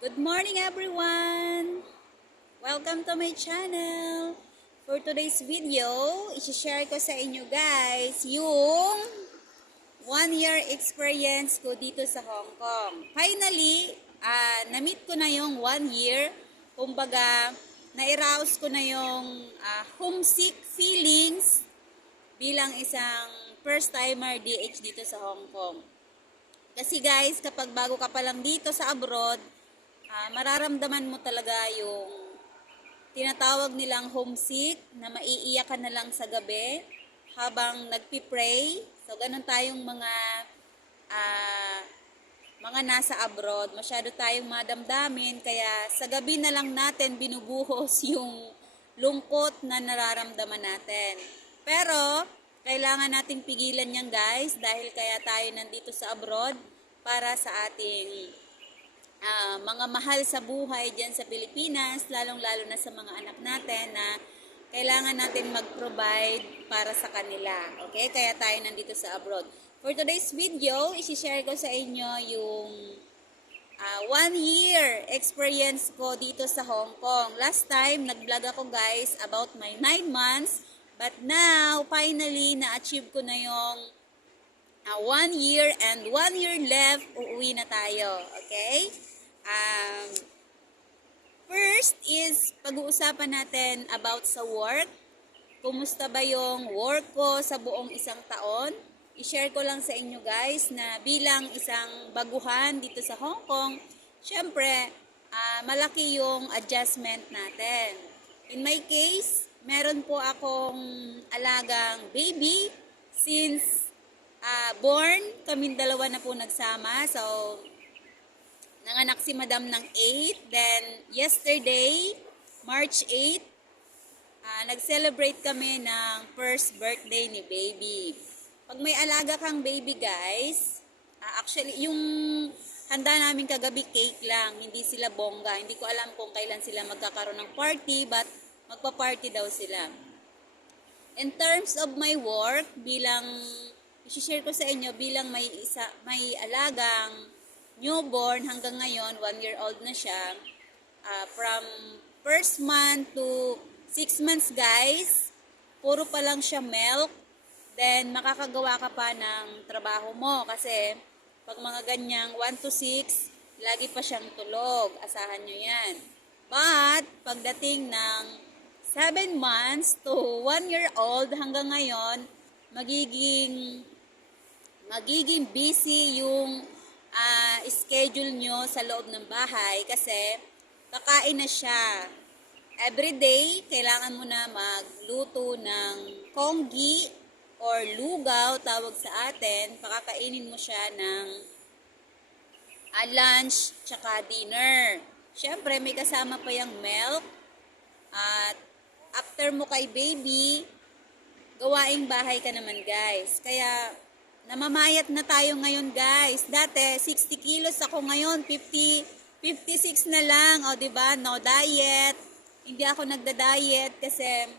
Good morning everyone! Welcome to my channel! For today's video, isi-share ko sa inyo guys yung 1 year experience ko dito sa Hong Kong. Finally, na-meet ko na yung 1 year. Kumbaga, na-arouse ko na yung homesick feelings bilang isang first-timer DH dito sa Hong Kong. Kasi guys, kapag bago ka pa lang dito sa abroad, mararamdaman mo talaga yung tinatawag nilang homesick na maiiyak ka na lang sa gabi habang nagpipray. So, ganun tayong mga nasa abroad. Masyado tayong madamdamin. Kaya sa gabi na lang natin binubuhos yung lungkot na nararamdaman natin. Pero, kailangan nating pigilan yan guys dahil kaya tayo nandito sa abroad para sa ating mga mahal sa buhay dyan sa Pilipinas, lalong-lalo na sa mga anak natin na kailangan natin mag-provide para sa kanila. Okay? Kaya tayo nandito sa abroad. For today's video, isi-share ko sa inyo yung 1 year experience ko dito sa Hong Kong. Last time, nag-vlog ako guys about my 9 months. But now, finally, na-achieve ko na yung 1 year and 1 year left, uuwi na tayo. Okay? First is pag-uusapan natin about sa work. Kumusta ba yung work ko sa buong isang taon? I-share ko lang sa inyo guys na bilang isang baguhan dito sa Hong Kong, syempre, malaki yung adjustment natin. In my case, meron po akong alagang baby since born, kaming dalawa na po nagsama. So, nanganak si Madam ng 8. Then, yesterday, March 8, nag-celebrate kami ng first birthday ni baby. Pag may alaga kang baby, guys, actually, yung handa namin kagabi, cake lang. Hindi sila bongga. Hindi ko alam kung kailan sila magkakaroon ng party, but magpa-party daw sila. In terms of my work, i-share ko sa inyo, bilang may alagang newborn hanggang ngayon, 1-year-old na siya. From first month to 6 months guys, puro pa lang siya milk. Then makakagawa ka pa ng trabaho mo kasi pag mga ganyang 1 to 6, lagi pa siyang tulog. Asahan nyo yan. But pagdating ng 7 months to 1-year-old hanggang ngayon, magiging busy yung schedule nyo sa loob ng bahay kasi kakain na siya. Everyday, kailangan mo na magluto ng congee or lugaw, tawag sa atin. Pakakainin mo siya ng lunch tsaka dinner. Siyempre, may kasama pa yung milk. At after mo kay baby, gawaing bahay ka naman guys. Kaya, namamayat na tayo ngayon guys. Dati 60 kilos ako, ngayon 56 na lang. O diba? No diet. Hindi ako nagda-diet kasi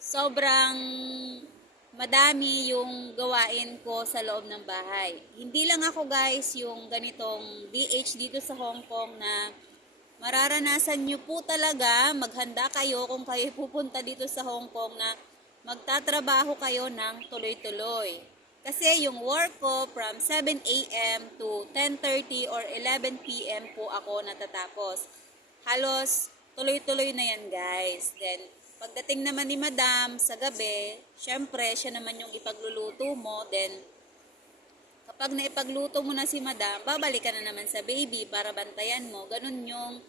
sobrang madami yung gawain ko sa loob ng bahay. Hindi lang ako guys yung ganitong DH dito sa Hong Kong na mararanasan nyo po talaga, maghanda kayo kung kayo pupunta dito sa Hong Kong na magtatrabaho kayo ng tuloy-tuloy. Kasi yung work ko from 7 a.m. to 10:30 or 11 p.m. po ako natatapos. Halos tuloy-tuloy na yan guys. Then, pagdating naman ni Madam sa gabi, syempre, siya naman yung ipagluluto mo. Then, kapag naipagluto mo na si Madam, babalik ka na naman sa baby para bantayan mo. Ganun yung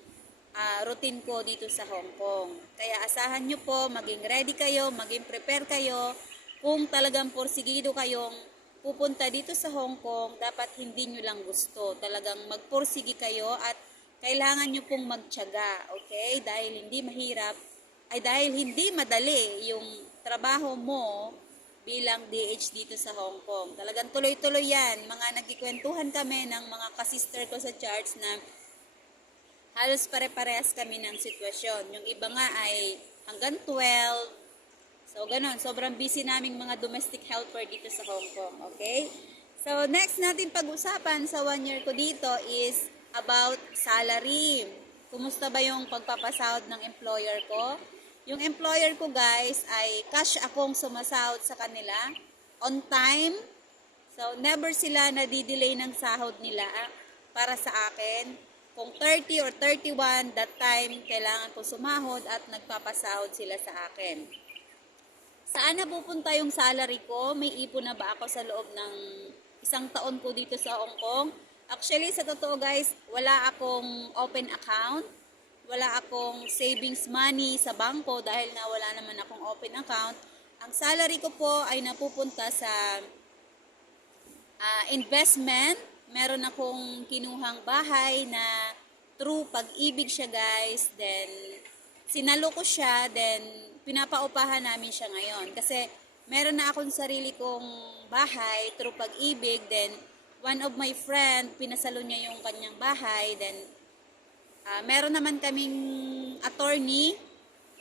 routine ko dito sa Hong Kong. Kaya asahan nyo po, maging ready kayo, maging prepare kayo. Kung talagang porsigido kayong pupunta dito sa Hong Kong, dapat hindi nyo lang gusto. Talagang magporsigi kayo at kailangan nyo pong magtiyaga. Okay? Dahil hindi mahirap, dahil hindi madali yung trabaho mo bilang DH dito sa Hong Kong. Talagang tuloy-tuloy yan. Mga nagkikwentuhan kami ng mga kasister ko sa church na halos pare-parehas kami ng sitwasyon. Yung iba nga ay hanggang 12. So, ganun. Sobrang busy naming mga domestic helper dito sa Hong Kong. Okay? So, next natin pag-usapan sa 1 year ko dito is about salary. Kumusta ba yung pagpapasahod ng employer ko? Yung employer ko guys ay cash akong sumasahod sa kanila on time. So never sila nadidelay ng sahod nila para sa akin. Kung 30 or 31 that time kailangan ko sumahod at nagpapasahod sila sa akin. Saan napupunta yung salary ko? May ipon na ba ako sa loob ng isang taon ko dito sa Hong Kong? Actually, sa totoo guys, wala akong open account. Wala akong savings money sa bangko dahil nga wala naman akong open account. Ang salary ko po ay napupunta sa investment. Meron akong kinuhang bahay na through Pag-ibig siya guys. Then, sinalo ko siya. Then, pinapaupahan namin siya ngayon. Kasi, meron na akong sarili kong bahay through Pag-ibig. Then, one of my friend, pinasalo niya yung kanyang bahay. Then, meron naman kaming attorney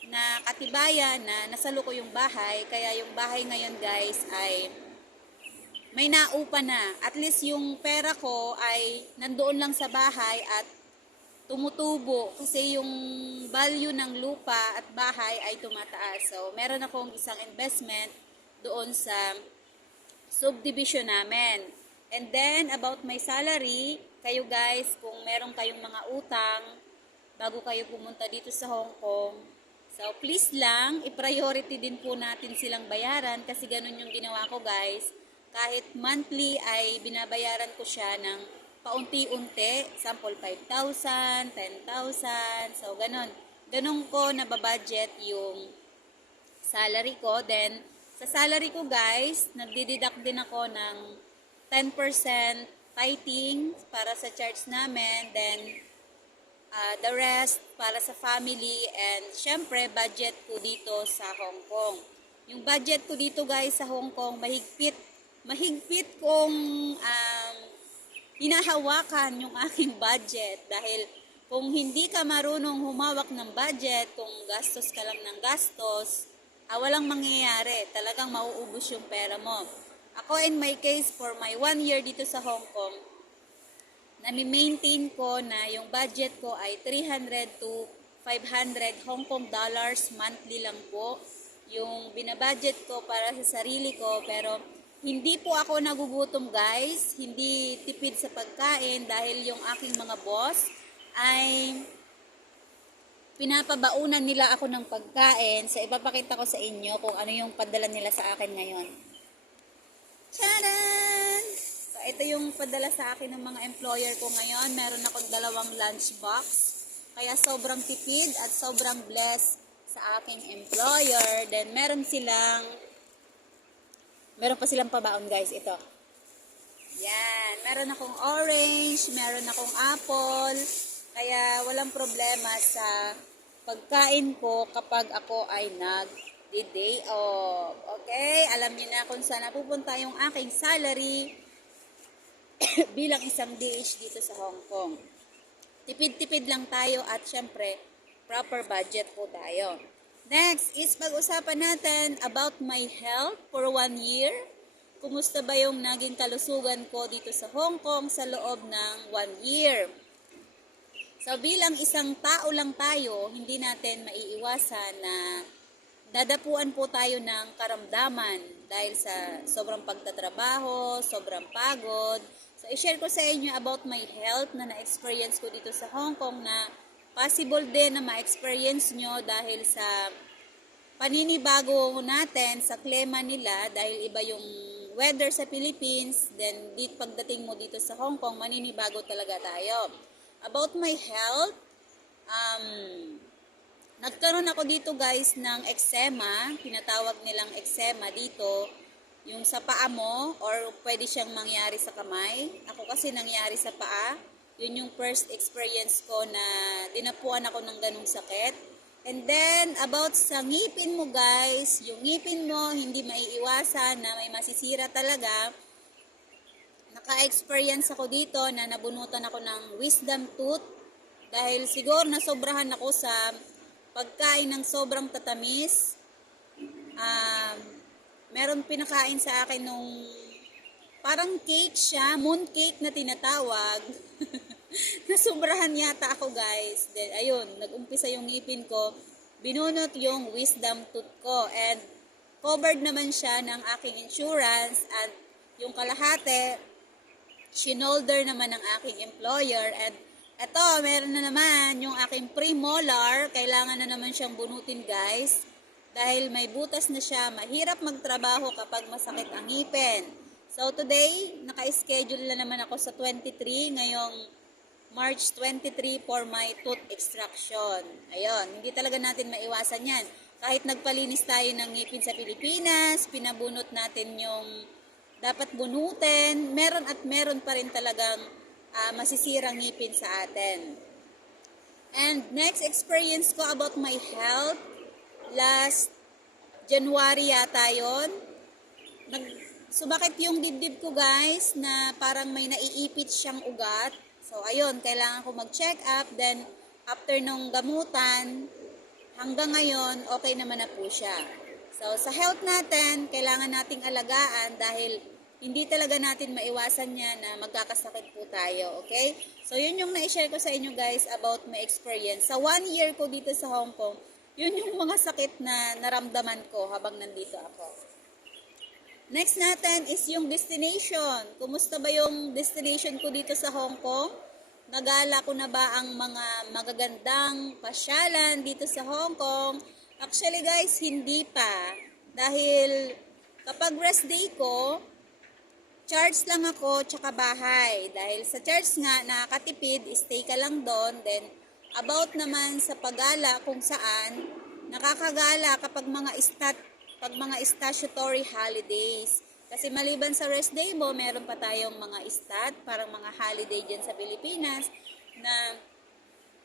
na katibayan na nasalo ko yung bahay. Kaya yung bahay ngayon guys ay may naupa na. At least yung pera ko ay nandoon lang sa bahay at tumutubo. Kasi yung value ng lupa at bahay ay tumataas. So, meron akong isang investment doon sa subdivision namin. And then, about my salary, kayo guys, kung meron kayong mga utang, bago kayo pumunta dito sa Hong Kong, so please lang, i-priority din po natin silang bayaran kasi ganun yung ginawa ko guys. Kahit monthly ay binabayaran ko siya ng paunti-unti, sample 5,000, 10,000, so ganun. Ganun ko nababudget yung salary ko. Then, sa salary ko guys, nagdideduct din ako ng 10% tithing para sa church namin. Then, the rest para sa family. And, syempre, budget ko dito sa Hong Kong. Yung budget ko dito guys sa Hong Kong, mahigpit kong hinahawakan yung aking budget. Dahil, kung hindi ka marunong humawak ng budget, kung gastos ka lang ng gastos, walang mangyayari. Talagang mauubos yung pera mo. Ako in my case, for my 1 year dito sa Hong Kong, nami-maintain ko na yung budget ko ay 300 to 500 Hong Kong dollars monthly lang po. Yung binabudget ko para sa sarili ko, pero hindi po ako nagugutom guys. Hindi tipid sa pagkain dahil yung aking mga boss ay pinapabaunan nila ako ng pagkain. So, ipapakita ko sa inyo kung ano yung padala nila sa akin ngayon. Tcharan! So, ito yung padala sa akin ng mga employer ko ngayon. Meron akong 2 lunch box. Kaya sobrang tipid at sobrang blessed sa aking employer. Then, meron pa silang pabaon guys. Ito. Yan. Meron akong orange. Meron akong apple. Kaya walang problema sa pagkain ko kapag ako ay nag-day off. Okay? Alam niyo na kung saan napupunta yung aking salary bilang isang DH dito sa Hong Kong. Tipid-tipid lang tayo at syempre, proper budget po tayo. Next is pag-usapan natin about my health for 1 year. Kumusta ba yung naging kalusugan ko dito sa Hong Kong sa loob ng 1 year? So, bilang isang tao lang tayo, hindi natin maiiwasan na dadapuan po tayo ng karamdaman dahil sa sobrang pagtatrabaho, sobrang pagod. So, i-share ko sa inyo about my health na na-experience ko dito sa Hong Kong na possible din na ma-experience nyo dahil sa paninibago natin sa klima nila dahil iba yung weather sa Philippines. Then, pagdating mo dito sa Hong Kong, maninibago talaga tayo. About my health, nagkaroon ako dito guys ng eczema, tinatawag nilang eczema dito, yung sa paa mo or pwede siyang mangyari sa kamay. Ako kasi nangyari sa paa, yun yung first experience ko na dinapuan ako ng ganung sakit. And then, about sa ngipin mo guys, yung ngipin mo hindi maiiwasan na may masisira talaga. Naka-experience ako dito na nabunutan ako ng wisdom tooth dahil siguro nasobrahan ako sa pagkain ng sobrang tatamis. Meron pinakain sa akin nung parang cake siya, moon cake na tinatawag. Nasubrahan yata ako guys. Then ayun, nag-umpisa yung ngipin ko. Binunot yung wisdom tooth ko. And covered naman siya ng aking insurance. And yung kalahati, shinolder naman ng aking employer. And eto, meron na naman yung aking premolar. Kailangan na naman siyang bunutin guys. Dahil may butas na siya, mahirap magtrabaho kapag masakit ang ngipin. So today, naka-schedule na naman ako sa 23, ngayong March 23 for my tooth extraction. Ayun, hindi talaga natin maiwasan yan. Kahit nagpalinis tayo ng ngipin sa Pilipinas, pinabunot natin yung dapat bunutin, meron at meron pa rin talagang masisirang ngipin sa atin. And next experience ko about my health, last January yata yun. Sumakit yung dibdib ko guys na parang may naiipit siyang ugat. So ayun, kailangan ko mag-check up. Then after nung gamutan, hanggang ngayon okay naman na po siya. So sa health natin, kailangan nating alagaan dahil hindi talaga natin maiwasan niya na magkakasakit po tayo. Okay? So yun yung na-share ko sa inyo guys about my experience. Sa 1 year ko dito sa Hong Kong, yun yung mga sakit na naramdaman ko habang nandito ako. Next natin is yung destination. Kumusta ba yung destination ko dito sa Hong Kong? Nagala ko na ba ang mga magagandang pasyalan dito sa Hong Kong? Actually guys, hindi pa. Dahil kapag rest day ko, charge lang ako tsaka bahay. Dahil sa charge nga, nakakatipid, stay ka lang doon. Then, about naman sa paggala kung saan, nakakagala kapag mga statutory holidays. Kasi maliban sa rest day mo, meron pa tayong mga parang mga holiday dyan sa Pilipinas, na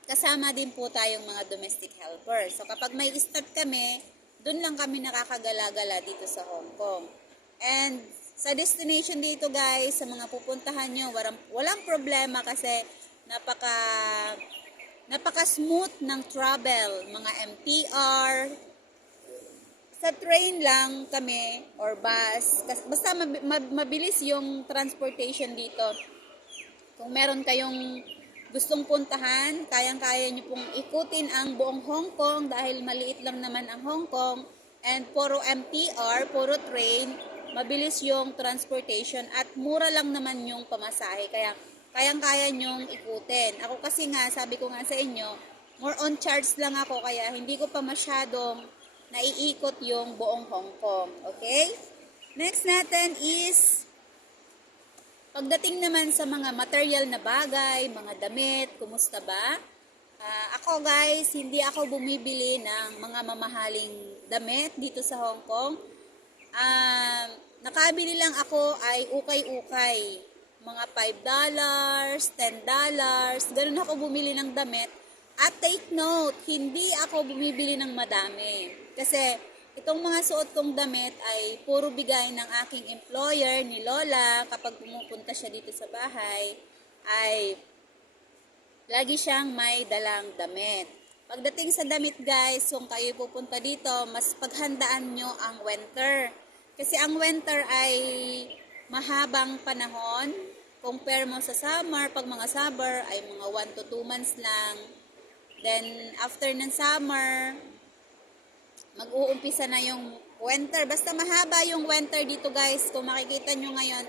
kasama din po tayong mga domestic helpers. So kapag may stat kami, dun lang kami nakakagala-gala dito sa Hong Kong. And sa destination dito guys, sa mga pupuntahan nyo, walang problema kasi napaka-smooth ng travel, mga MTR. Sa train lang kami or bus, basta mabilis yung transportation dito. Kung meron kayong gustong puntahan, kayang-kaya nyo pong ikutin ang buong Hong Kong dahil maliit lang naman ang Hong Kong. And puro MTR, puro train, mabilis yung transportation at mura lang naman yung pamasahe. Kaya kayang-kaya nyong ikutin. Ako kasi nga, sabi ko nga sa inyo, more on charge lang ako kaya hindi ko pa masyadong naiikot yung buong Hong Kong. Okay? Next natin is pagdating naman sa mga material na bagay, mga damit, kumusta ba? Ako guys, hindi ako bumibili ng mga mamahaling damit dito sa Hong Kong. Nakabili lang ako ay ukay-ukay. Mga $5, $10, ganun ako bumili ng damit. At take note, hindi ako bumibili ng madami. Kasi itong mga suot kong damit ay puro bigay ng aking employer ni Lola kapag pumupunta siya dito sa bahay, ay lagi siyang may dalang damit. Pagdating sa damit guys, kung kayo pupunta dito, mas paghandaan nyo ang winter. Kasi ang winter ay mahabang panahon. Compare mo sa summer, pag mga summer ay mga 1 to 2 months lang. Then after ng summer, mag-uumpisa na yung winter. Basta mahaba yung winter dito guys. Kung makikita nyo ngayon,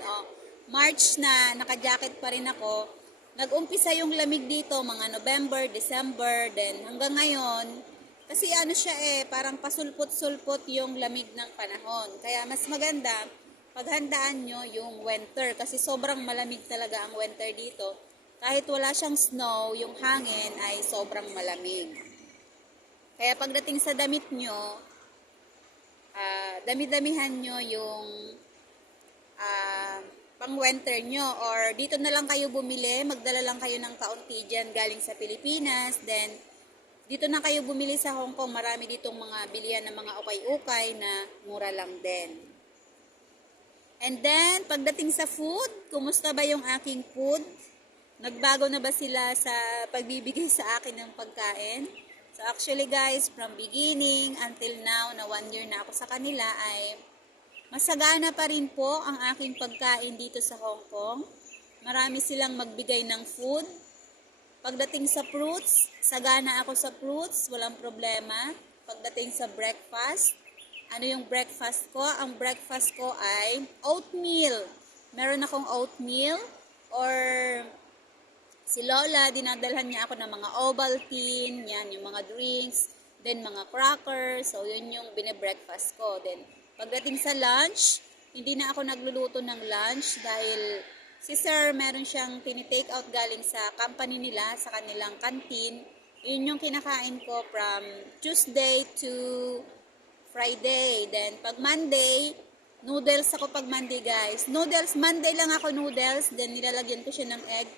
March na, naka-jacket pa rin ako. Nag-umpisa yung lamig dito, mga November, December, then hanggang ngayon. Kasi ano siya parang pasulpot-sulpot yung lamig ng panahon. Kaya mas maganda, paghandaan nyo yung winter. Kasi sobrang malamig talaga ang winter dito. Kahit wala siyang snow, yung hangin ay sobrang malamig. Kaya pagdating sa damit nyo, dami-damihan nyo yung pang-winter nyo. Or dito na lang kayo bumili, magdala lang kayo ng kaunti dyan galing sa Pilipinas. Then, dito na kayo bumili sa Hong Kong. Marami ditong mga bilihan ng mga ukay-ukay na mura lang din. And then, pagdating sa food, kumusta ba yung aking food? Nagbago na ba sila sa pagbibigay sa akin ng pagkain? So actually guys, from beginning until now na 1 year na ako sa kanila ay masagana pa rin po ang aking pagkain dito sa Hong Kong. Marami silang magbigay ng food. Pagdating sa fruits, sagana ako sa fruits, walang problema. Pagdating sa breakfast, ano yung breakfast ko? Ang breakfast ko ay oatmeal. Meron akong oatmeal or si Lola, dinadalhan niya ako ng mga Ovaltine, yan, yung mga drinks, then mga crackers, so yun yung bine-breakfast ko. Then, pagdating sa lunch, hindi na ako nagluluto ng lunch dahil si Sir, meron siyang tinitake out galing sa company nila, sa kanilang canteen. Yun yung kinakain ko from Tuesday to Friday. Then, pag Monday, noodles ako pag Monday, guys. Noodles, Monday lang ako noodles, then nilalagyan ko siya ng egg.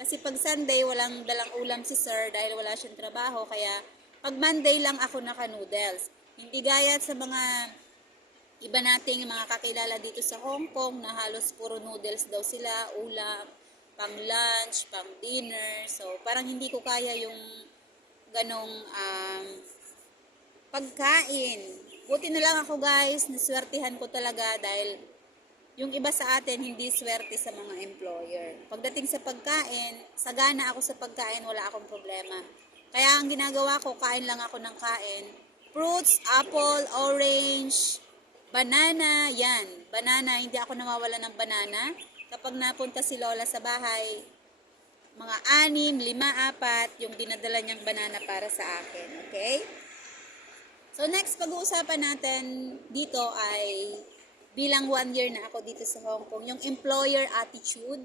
Kasi pag Sunday, walang dalang ulam si Sir dahil wala siyang trabaho. Kaya pag Monday lang ako naka-noodles. Hindi gaya sa mga iba nating mga kakilala dito sa Hong Kong na halos puro noodles daw sila, ulam, pang lunch, pang dinner. So parang hindi ko kaya yung ganong pagkain. Buti na lang ako guys, naswertihan ko talaga dahil yung iba sa atin, hindi swerte sa mga employer. Pagdating sa pagkain, sagana ako sa pagkain, wala akong problema. Kaya ang ginagawa ko, kain lang ako ng kain. Fruits, apple, orange, banana, yan. Banana, hindi ako nawawala ng banana. Kapag napunta si Lola sa bahay, mga 6, 5, 4, yung dinadala niyang banana para sa akin. Okay? So next, pag-uusapan natin dito ay bilang 1 year na ako dito sa Hong Kong, yung employer attitude.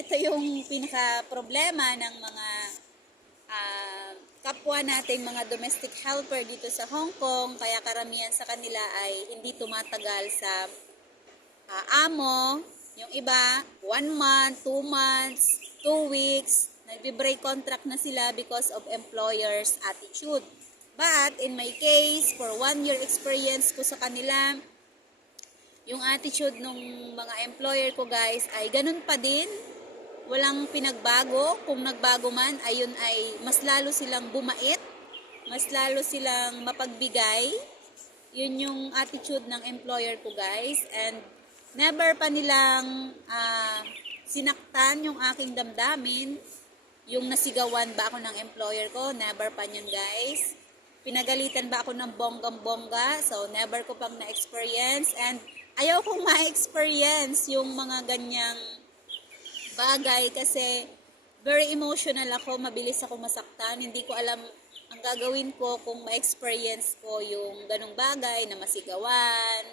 Ito yung pinaka-problema ng mga kapwa nating mga domestic helper dito sa Hong Kong. Kaya karamihan sa kanila ay hindi tumatagal sa amo. Yung iba, 1 month, 2 months, 2 weeks, nagbe-break contract na sila because of employer's attitude. But in my case, for 1 year experience ko sa kanila, yung attitude ng mga employer ko guys ay ganun pa din. Walang pinagbago. Kung nagbago man, ayun ay mas lalo silang bumait. Mas lalo silang mapagbigay. Yun yung attitude ng employer ko guys. And never pa nilang sinaktan yung aking damdamin. Yung nasigawan ba ako ng employer ko, never pa yun guys. Pinagalitan ba ako ng bonggang-bongga? So never ko pang na-experience. And ayaw kong ma-experience yung mga ganyang bagay kasi very emotional ako, mabilis ako masaktan. Hindi ko alam ang gagawin ko kung ma-experience ko yung ganong bagay na masigawan.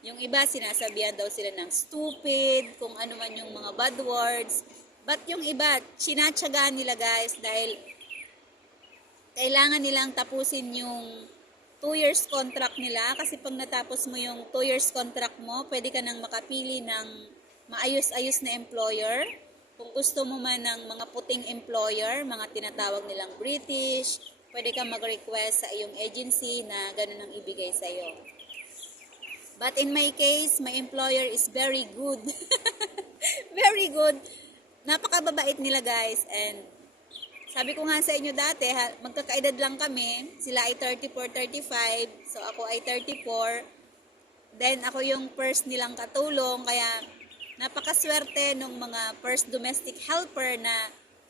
Yung iba, sinasabihan daw sila ng stupid, kung ano man yung mga bad words. But yung iba, sinatsagaan nila guys dahil kailangan nilang tapusin yung 2 years contract nila kasi pag natapos mo yung 2 years contract mo, pwede ka nang makapili ng maayos-ayos na employer. Kung gusto mo man ng mga puting employer, mga tinatawag nilang British, pwede ka mag-request sa iyong agency na ganun ang ibigay sa iyo. But in my case, my employer is very good. Very good. Napakababait nila guys, and sabi ko nga sa inyo dati, magkakaedad lang kami. Sila ay 34, 35. So, ako ay 34. Then, ako yung first nilang katulong. Kaya, napakaswerte nung mga first domestic helper na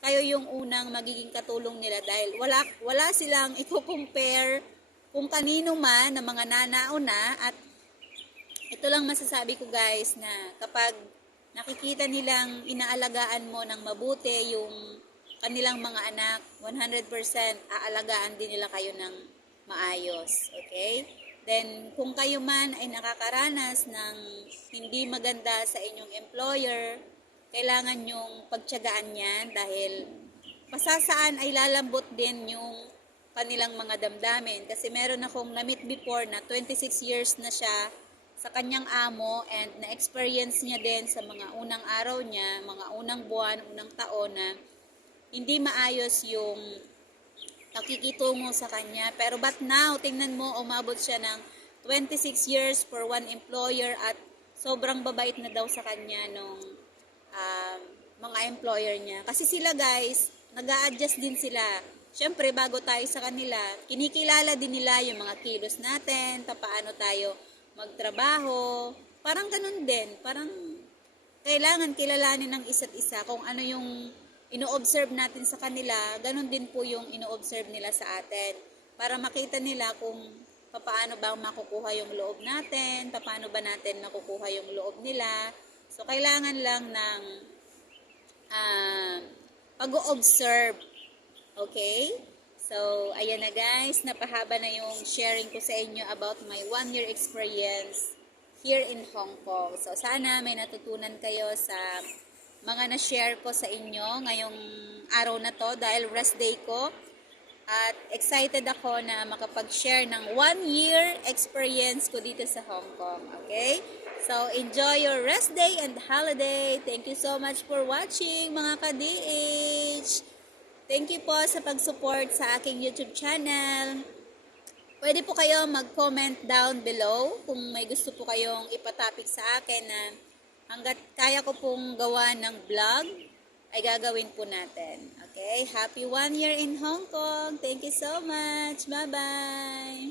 kayo yung unang magiging katulong nila. Dahil wala silang i-compare kung kanino man na mga nanauna. At ito lang masasabi ko guys na kapag nakikita nilang inaalagaan mo ng mabuti yung kanilang mga anak, 100% aalagaan din nila kayo ng maayos. Okay? Then, kung kayo man ay nakakaranas ng hindi maganda sa inyong employer, kailangan nyong pagtiyagaan yan dahil pasasaan ay lalambot din yung kanilang mga damdamin. Kasi meron akong na-meet before na 26 years na siya sa kanyang amo and na-experience niya din sa mga unang araw niya, mga unang buwan, unang taon na hindi maayos yung nakikitungo sa kanya. Pero but now, tingnan mo, umabot siya ng 26 years for one employer at sobrang babait na daw sa kanya nung mga employer niya. Kasi sila guys, nag-a-adjust din sila. Siyempre, bago tayo sa kanila, kinikilala din nila yung mga kilos natin, paano tayo magtrabaho. Parang ganun din. Parang kailangan kilalanin ng isa't isa kung ano yung ino-observe natin sa kanila, ganun din po yung ino-observe nila sa atin. Para makita nila kung paano ba makukuha yung loob natin, paano ba natin makukuha yung loob nila. So, kailangan lang ng pag-o-observe. Okay? So, ayan na guys, napahaba na yung sharing ko sa inyo about my 1-year experience here in Hong Kong. So, sana may natutunan kayo sa mga na-share ko sa inyo ngayong araw na to dahil rest day ko. At excited ako na makapag-share ng 1-year experience ko dito sa Hong Kong. Okay? So, enjoy your rest day and holiday. Thank you so much for watching mga ka-DH. Thank you po sa pag-support sa aking YouTube channel. Pwede po kayo mag-comment down below kung may gusto po kayong ipatopic sa akin na hanggat kaya ko pong gawa ng vlog, ay gagawin po natin. Okay? Happy 1 year in Hong Kong. Thank you so much. Bye-bye.